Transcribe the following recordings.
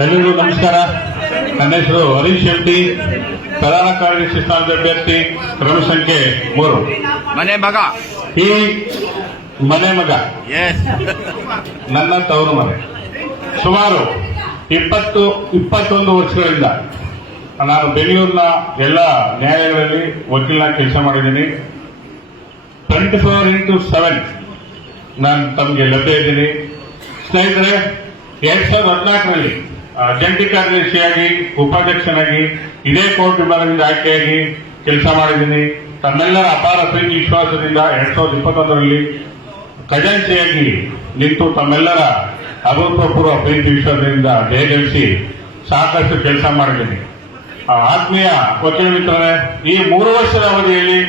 ಎಲ್ಲರಿಗೂ ನಮಸ್ಕಾರ. ನನ್ನ ಹೆಸರು ಹರೀಶ್ ಶೆಟ್ಟಿ, ಪ್ರಧಾನ ಕಾರ್ಯದರ್ಶಿ ಸ್ಥಾನದ ಅಭ್ಯರ್ಥಿ, ಕ್ರಮ ಸಂಖ್ಯೆ 3. ಮನೆ ಮಗ. ಈ ಮನೆ ಮಗ ನನ್ನ ತವರು ಮನೆ. ಸುಮಾರು 21 ವರ್ಷಗಳಿಂದ ನಾನು ಬೆಂಗಳೂರಿನ ಎಲ್ಲ ನ್ಯಾಯಾಲಯಗಳಲ್ಲಿ ವಕೀಲನ ಕೆಲಸ ಮಾಡಿದ್ದೀನಿ. 24x7 ನಾನು ತಮಗೆ ಲಭ್ಯ ಇದ್ದೀನಿ. ಸ್ನೇಹಿತರೆ, 2014ರಲ್ಲಿ ಜಂಟಿ ಕಾರ್ಯದರ್ಶಿಯಾಗಿ, ಉಪಾಧ್ಯಕ್ಷನಾಗಿ, ಇದೇ ಕೋರ್ಟ್ ವಿಭಾಗದಿಂದ ಆಯ್ಕೆಯಾಗಿ ಕೆಲಸ ಮಾಡಿದ್ದೀನಿ. ತಮ್ಮೆಲ್ಲರ ಅಪಾರ ಪ್ರೀತಿ ವಿಶ್ವಾಸದಿಂದ 2021ರಲ್ಲಿ ಖಜಾಂಚಿಯಾಗಿ ನಿಂತು ತಮ್ಮೆಲ್ಲರ ಅಭೂತಪೂರ್ವ ಪ್ರೀತಿ ವಿಶ್ವಾಸದಿಂದ ಜಯಗಳಿಸಿ ಸಾಕಷ್ಟು ಕೆಲಸ ಮಾಡಿದ್ದೀನಿ. ಆತ್ಮೀಯ ವಕೀಲ ಮಿತ್ರರೇ, ಈ 3 ವರ್ಷದ ಅವಧಿಯಲ್ಲಿ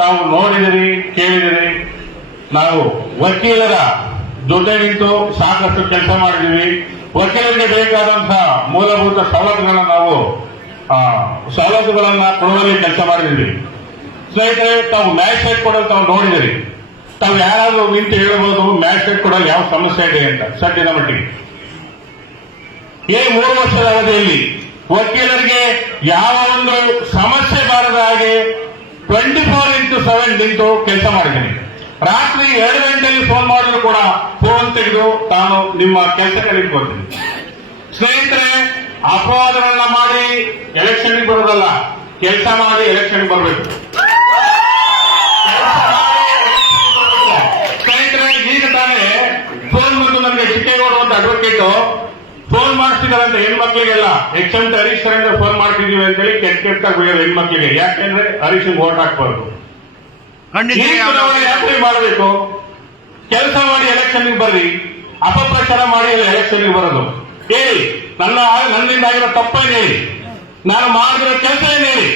ತಾವು ನೋಡಿದಿರಿ, ಕೇಳಿದಿರಿ. ನಾವು ವಕೀಲರ ಜೊತೆ ನಿಂತು ಸಾಕಷ್ಟು ಕೆಲಸ ಮಾಡಿದ್ದೀವಿ. ವಕೀಲರಿಗೆ ಬೇಕಾದಂತಹ ಮೂಲಭೂತ ಸವಲತ್ತುಗಳನ್ನ ಕೊಡುವಲ್ಲಿ ಕೆಲಸ ಮಾಡಿದ್ದೀವಿ. ಸ್ನೇಹಿತರೆ, ತಾವು ಮ್ಯಾಜಿಸ್ಟ್ರೇಟ್ ಕೊಡಲು ತಾವು ನೋಡಿದಿರಿ. ತಾವು ಯಾರಾದ್ರೂ ನಿಂತು ಹೇಳಬಹುದು ಮ್ಯಾಜಿಸ್ಟ್ರೇಟ್ ಕೊಡಲು ಯಾವ ಸಮಸ್ಯೆ ಇದೆ ಅಂತ. ಸದ್ಯದ ಮಟ್ಟಿಗೆ ಈ 3 ವರ್ಷದ ಅವಧಿಯಲ್ಲಿ ವಕೀಲರಿಗೆ ಯಾವ ಒಂದು ಸಮಸ್ಯೆ ಬಾರದ ಹಾಗೆ 24x7 ನಿಂತು ಕೆಲಸ ಮಾಡಿದ್ದೀನಿ. ರಾತ್ರಿ 2 ಗಂಟೆಗೆ ಫೋನ್ ಮಾಡಿದ್ರು ಕೂಡ ಫೋನ್ ತೆಗೆದು ತಾನು ನಿಮ್ಮ ಕೆಲಸಗಳಿಗೆ ಬರ್ತೀನಿ. ಸ್ನೇಹಿತರೆ, ಅಪವಾದಗಳನ್ನ ಮಾಡಿ ಎಲೆಕ್ಷನ್ಗೆ ಬರೋದಲ್ಲ, ಕೆಲಸ ಮಾಡಿ ಎಲೆಕ್ಷನ್ಗೆ ಬರಬೇಕು. ಸ್ನೇಹಿತರೆ, ಈಗ ತಾನೇ ಫೋನ್ ಬಂದು ನನಗೆ ಚಿಕ್ಕೇಗೌಡ ಅಂತ ಅಡ್ವೊಕೇಟ್ ಫೋನ್ ಮಾಡಿಸಿದಾರಂತ ಹೆಣ್ಮಕ್ಳಿಗೆಲ್ಲ ಎಕ್ಸೆಂಟ್ ಹರೀಶ್ ಕಡೆಯಿಂದ ಫೋನ್ ಮಾಡ್ತಿದೀವಿ ಅಂತೇಳಿ ಕೆಟ್ಟಾಗಿ ಬೈಯೋದು ಹೆಣ್ಮಕ್ಳಿಗೆ. ಯಾಕೆಂದ್ರೆ ಹರೀಶ್ ವೋಟ್ ಹಾಕ್ಬಾರ್ದು. ಯಾತ್ರೆ ಮಾಡಬೇಕು, ಕೆಲಸ ಮಾಡಿ ಎಲೆಕ್ಷನ್ಗೆ ಬರ್ರಿ, ಅಪಪ್ರಚಾರ ಮಾಡಿ ಎಲೆಕ್ಷನ್ಗೆ ಬರೋದು. ಹೇಳಿ, ನನ್ನಿಂದ ಆಗಿರೋ ತಪ್ಪೇನು ಹೇಳಿ, ನಾನು ಮಾಡಿರೋ ಕೆಲಸ ಏನು ಹೇಳಿ.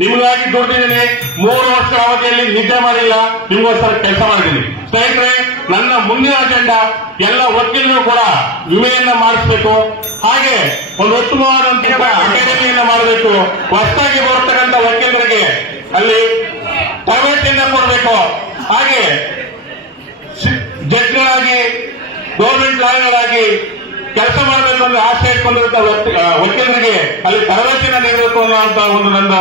ನಿಮಗಾಗಿ ದುಡ್ದಿದ್ದೀನಿ, 3 ವರ್ಷ ಅವಧಿಯಲ್ಲಿ ನಿದ್ದೆ ಮಾಡಿಲ್ಲ, ನಿಮಗೋಸ್ಕರ ಕೆಲಸ ಮಾಡಿದ್ದೀನಿ. ಸ್ನೇಹಿತರೆ, ನನ್ನ ಮುಂದಿನ ಅಜೆಂಡಾ ಎಲ್ಲ ವಕೀಲರು ಕೂಡ ವಿಮೆಯನ್ನ ಮಾಡಿಸಬೇಕು. ಹಾಗೆ ಒಂದು ಉತ್ತಮವಾದಂತಹ ಅಕಾಡೆಮಿಯನ್ನ ಮಾಡಬೇಕು. ಹೊಸದಾಗಿ ಬರ್ತಕ್ಕಂಥ ವಕೀಲರಿಗೆ ಅಲ್ಲಿ ತರಬೇತಿಯನ್ನ ಕೊಡಬೇಕು. ಹಾಗೆ ಜಡ್ಜ್ಗಳಾಗಿ, ಗೌರ್ಮೆಂಟ್ ಲಾಯರ್ಗಳಾಗಿ ಕೆಲಸ ಮಾಡಬೇಕು ಅಂದ್ರೆ ಆಸೆ ಇಟ್ಕೊಂಡಿರುವಂತ ವಕೀಲರಿಗೆ ಅಲ್ಲಿ ತರಬೇತಿಯನ್ನ ನೀಡಬೇಕು ಅನ್ನುವಂತ ಒಂದು ನನ್ನ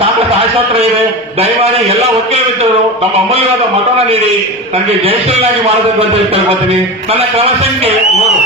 ಸಾಕಷ್ಟು ಆಶಾತ್ರ ಇದೆ. ದಯಮಾಡಿ ಎಲ್ಲ ವಕೀಲ ಮಿತ್ರರು ತಮ್ಮ ಅಮೂಲ್ಯವಾದ ಮತವನ್ನು ನೀಡಿ ನನಗೆ ಜಯಶೀಲನಾಗಿ ಮಾಡಬೇಕು ಅಂತ ಕೇಳ್ಕೊತೀನಿ. ನನ್ನ ಕ್ರಮ ಸಂಖ್ಯೆ 3.